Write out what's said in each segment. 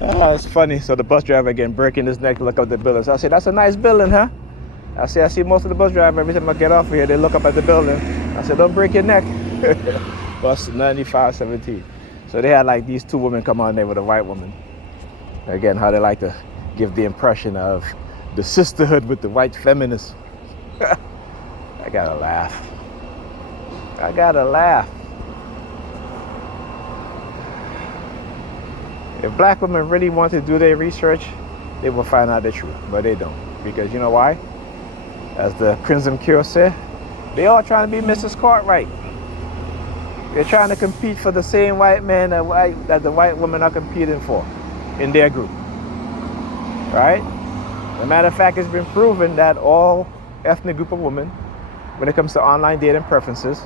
It's funny. So the bus driver again breaking his neck to look up the building. So I said, "That's a nice building, huh?" I see most of the bus drivers every time I get off here, they look up at the building. I said, "Don't break your neck." Bus 9517. So they had like these two women come on there with a white woman. Again, how they like to give the impression of the sisterhood with the white feminists. I gotta laugh. I gotta laugh. If black women really want to do their research, they will find out the truth, but they don't. Because you know why? As the Crimson Cure said, they all trying to be Mrs. Cartwright. They're trying to compete for the same white man that the white women are competing for in their group. Right? As a matter of fact, it's been proven that all ethnic group of women, when it comes to online dating preferences,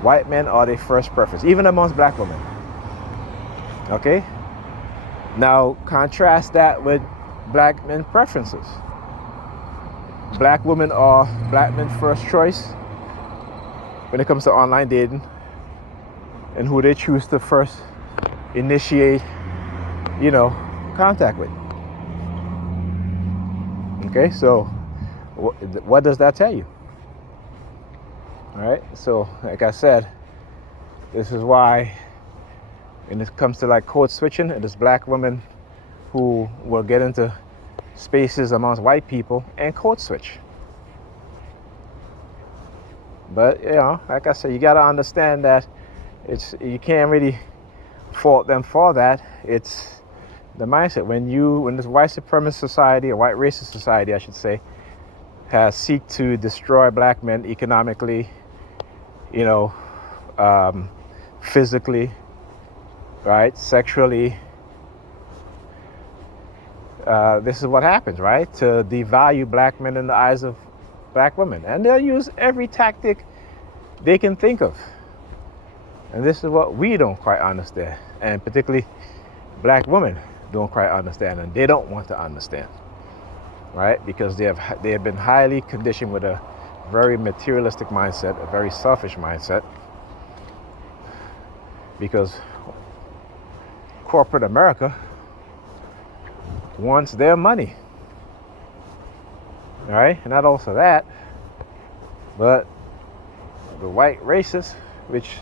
white men are their first preference, even amongst black women. Okay? Now, contrast that with black men preferences. Black women are black men's first choice when it comes to online dating and who they choose to first initiate, contact with. Okay, so what does that tell you? All right, so like I said, this is why when it comes to like code switching, it is black women who will get into spaces amongst white people and code switch. But like I said, you got to understand that you can't really fault them for that. It's the mindset when this white supremacist society, or white racist society, I should say, has seek to destroy black men economically, physically, right, sexually. This is what happens, right? To devalue black men in the eyes of black women. And they'll use every tactic they can think of. And this is what we don't quite understand. And particularly black women don't quite understand. And they don't want to understand, right? Because they have been highly conditioned with a very materialistic mindset, a very selfish mindset. Because corporate America wants their money. All right, and not also that, but the white racists, which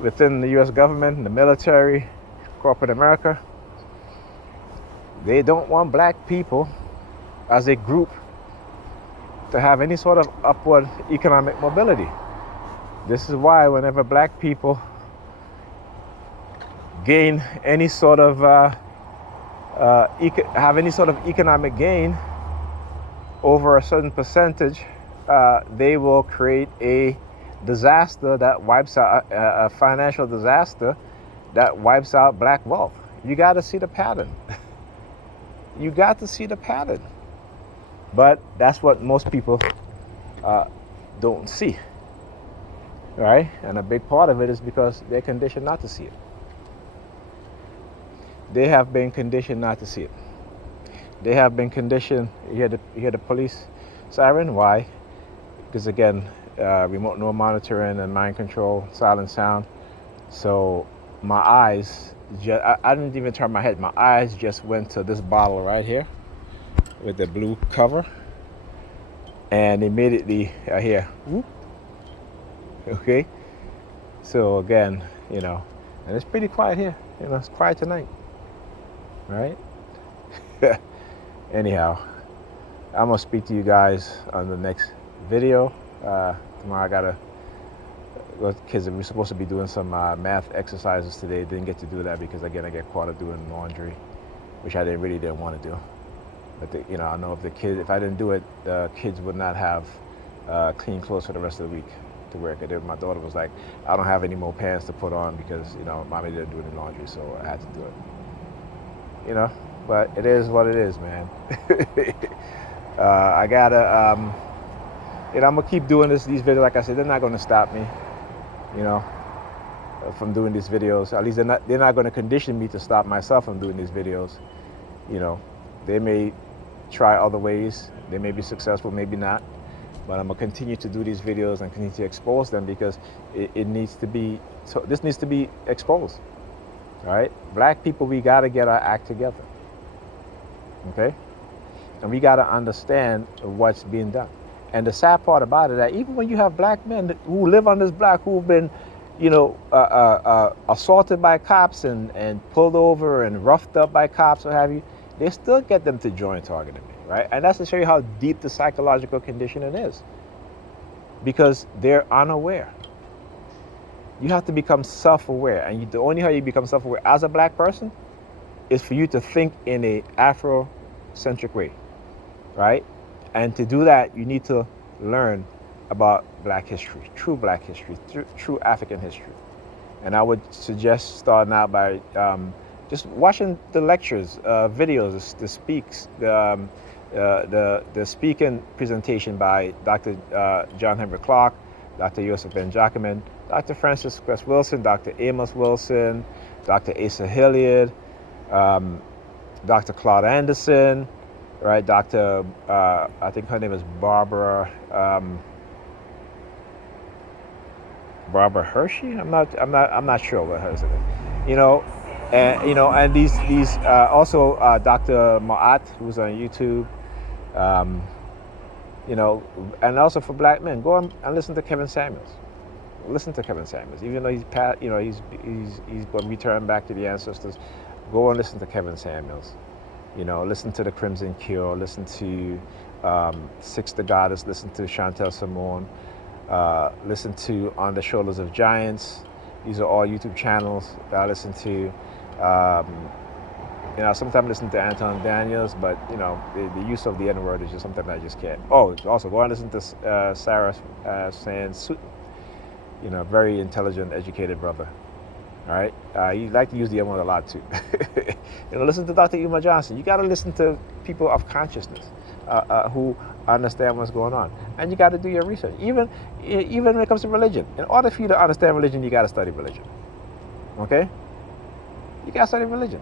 within the U.S. government, the military, corporate America, they don't want black people as a group to have any sort of upward economic mobility. This is why whenever black people gain any sort of have any sort of economic gain over a certain percentage, they will create a disaster that wipes out a financial disaster that wipes out black wealth. You got to see the pattern. You got to see the pattern. But that's what most people don't see, right? And a big part of it is because they're conditioned not to see it. They have been conditioned not to see it. They have been conditioned. You hear the police siren. Why? Because again, remote neural monitoring and mind control, silent sound. So my eyes, I didn't even turn my head. My eyes just went to this bottle right here with the blue cover, and immediately I hear whoop. Okay. So again, and it's pretty quiet here. It's quiet tonight. Right? Anyhow, I'm gonna speak to you guys on the next video. Tomorrow I gotta go. Kids, we're supposed to be doing some math exercises today. Didn't get to do that because again I get caught up doing laundry, which I really didn't want to do. But I know if I didn't do it, the kids would not have clean clothes for the rest of the week to wear. My daughter was like, I don't have any more pants to put on because mommy didn't do any laundry, so I had to do it. But it is what it is, man. I gotta, I'm gonna keep doing these videos. Like I said, they're not gonna stop me, from doing these videos. At least they're not gonna condition me to stop myself from doing these videos. They may try other ways. They may be successful, maybe not. But I'm gonna continue to do these videos and continue to expose them because it needs to be. So this needs to be exposed. All right, black people, we got to get our act together. Okay, and we got to understand what's being done. And the sad part about it, that even when you have black men who live on this block who've been, assaulted by cops and pulled over and roughed up by cops, what have you, they still get them to join targeting me, right? And that's to show you how deep the psychological conditioning is, because they're unaware. You have to become self-aware, and the only how you become self-aware as a black person is for you to think in a Afrocentric way, right? And to do that, you need to learn about black history, true black history, true African history. And I would suggest starting out by just watching the lectures, videos, the speaking presentation by Dr. John Henry Clark, Dr. Joseph Benjamin, Dr. Francis Cress Wilson, Dr. Amos Wilson, Dr. Asa Hilliard, Dr. Claude Anderson, right? Dr. I think her name is Barbara Hershey. I'm not sure what hers is. And these also Dr. Ma'at, who's on YouTube. And also for black men, go and listen to Kevin Samuels. Listen to Kevin Samuels, even though he's going to return back to the ancestors. Go and listen to Kevin Samuels. Listen to the Crimson Cure. Listen to Six the Goddess. Listen to Chantel Simone. Listen to On the Shoulders of Giants. These are all YouTube channels that I listen to. Sometimes listen to Anton Daniels, but the use of the N-word is just something I just can't. Oh, also go and listen to Sarah Sand-Sutton. Very intelligent, educated brother. All right, you like to use the N-word a lot too. Listen to Dr. Umar Johnson. You got to listen to people of consciousness who understand what's going on, and you got to do your research. Even when it comes to religion, in order for you to understand religion, you got to study religion. Okay, you got to study religion.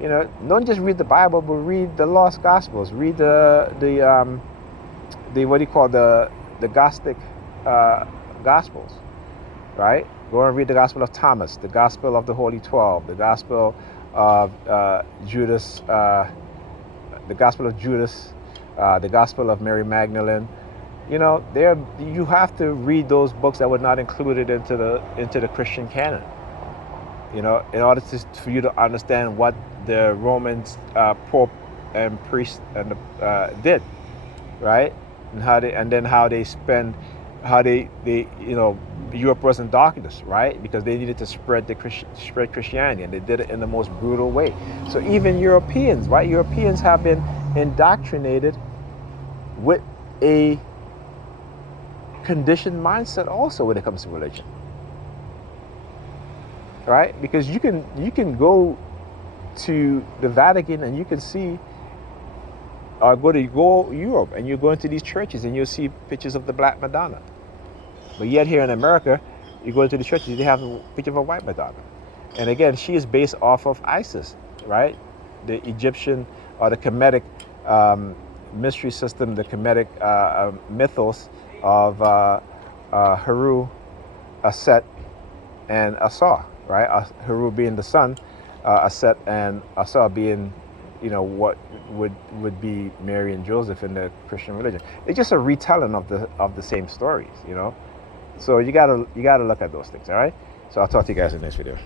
Don't just read the Bible, but read the lost Gospels. Read the what do you call the Gnostic Gospels, right? Go and read the Gospel of Thomas, the Gospel of the Holy 12, the Gospel of Judas, the Gospel of Judas, the Gospel of Mary Magdalene. You have to read those books that were not included into the Christian canon. In order for you to understand what the Romans Pope and priest did, right? And how Europe was in darkness, right? Because they needed to spread Christianity, and they did it in the most brutal way. So even Europeans, right? Europeans have been indoctrinated with a conditioned mindset also when it comes to religion, right? Because you can go to the Vatican and you can see, or go Europe and you go into these churches and you'll see pictures of the Black Madonna. But yet here in America, you go into the churches, they have a picture of a white Madonna. And again, she is based off of Isis, right? The Egyptian or the Kemetic mystery system, the Kemetic mythos of Heru, Aset, and Asar, right? Heru being the sun, Aset and Asar being, what would be Mary and Joseph in the Christian religion. It's just a retelling of the same stories, So you gotta look at those things, all right? So I'll talk to you guys in the next video.